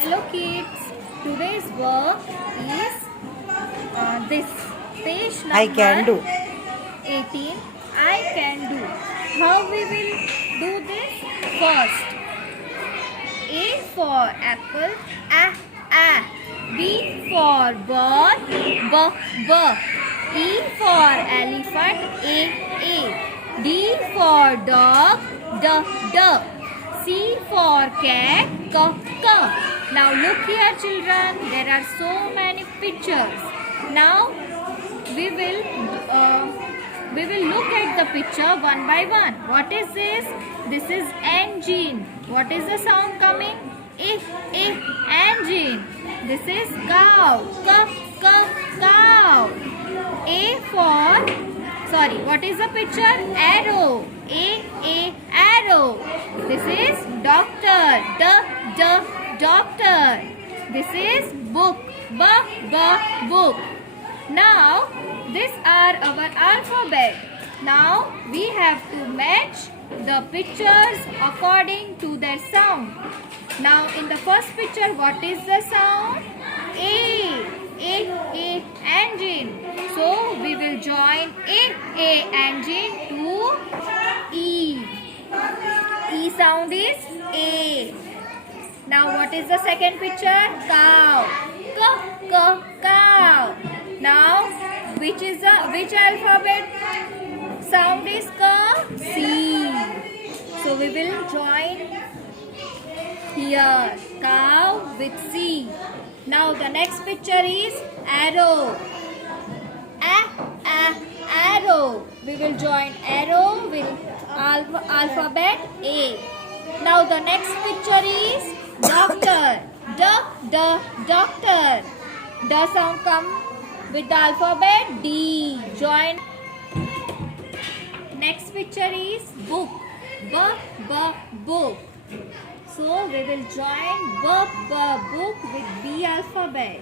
Hello kids, today's work is this page number I can do. 18. I can do. How we will do this? First, A for apple, A. B for ball, B. E for elephant, A. D for dog, D. C for cat, K. Now look here children, there are so many pictures. Now we will look at the picture one by one. What is this? This is engine. What is the sound coming? Engine. This is cow. Cow. What is the picture? Arrow. Arrow. This is doctor. Doctor. This is book. Book. Now, these are our alphabet. Now, we have to match the pictures according to their sound. Now, in the first picture, what is the sound? A. Engine. So, we will join A engine to E. E sound is A. Now, what is the second picture? Cow. Cow. Now, which alphabet sound is K? C. So, we will join here cow with C. Now, the next picture is arrow. Arrow. We will join arrow with alphabet A. Now, the next picture is doctor. Doctor. The sound come with the alphabet D. Join. Next picture is book. Book. So we will join book with B alphabet.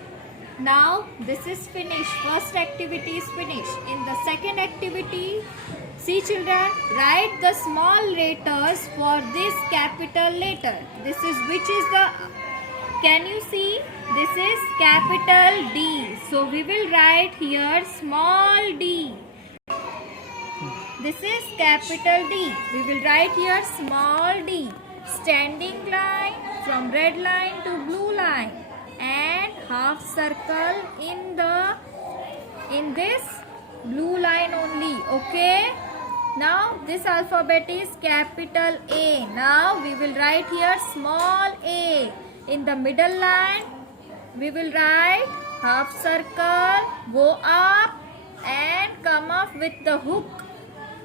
Now this is finished. First activity is finished. In the second activity, see children, write the small letters for this capital letter. This is which is the, can you see? This is capital D. So we will write here small d. This is capital D. We will write here small d. Standing line from red line to blue line and half circle in this blue line only. Okay. Now this alphabet is capital A. Now we will write here small a. In the middle line we will write half circle, go up and come up with the hook.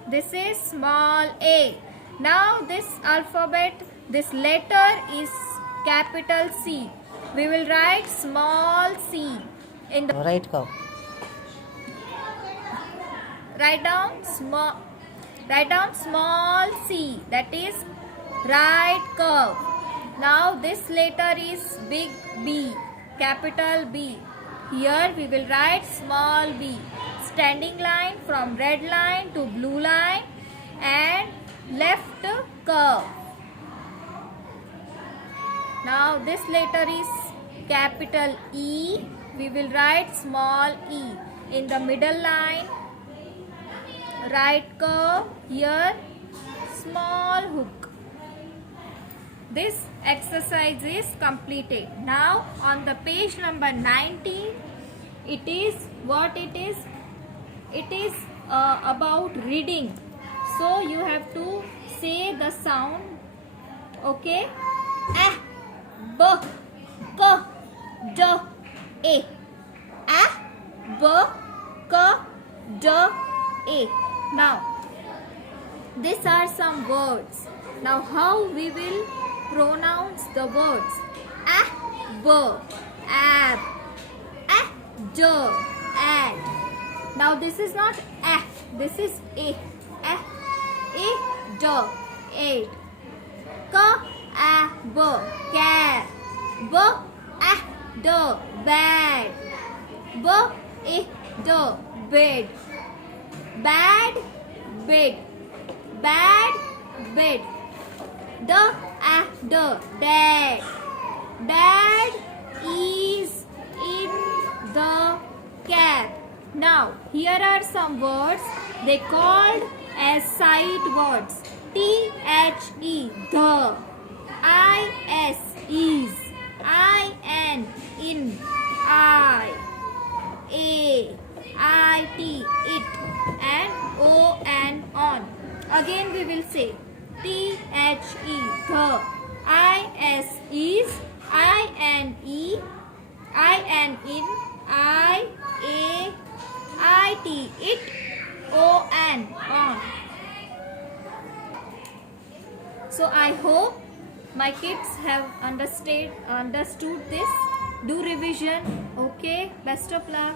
This is small a. Now this alphabet, this letter is capital C. We will write small c. In the Right cow. write down small c. That is right curve. Now this letter is big B, capital B. Here we will write small b. Standing line from red line to blue line and left curve. Now this letter is capital E. We will write small e. In the middle line, right curve. Here small hook. This exercise is completed. Now on the page number 19, it is what it is? It is about reading. So you have to say the sound. Okay? B, K, D, A. B, K, D, A. Now, these are some words. Now, how we will pronounce the words? B, ab, d, ad. Now, this is not this is a, d, aid. K, a, b, cat. B, a, d, bad. B, a, d, bed. Bad, bed. Bad, bed. D, a, d, dad. Dad, Now, here are some words they called as sight words. T-H-E, the. I-S, is. I-N, in. I. A-I-T, it. And O-N, on. Again we will say T-H-E, the. I-S, is. I-N-E, I-N, in. I-A-I-T, it. O-N, on. So I hope my kids have understood this. Do revision. Okay, best of luck.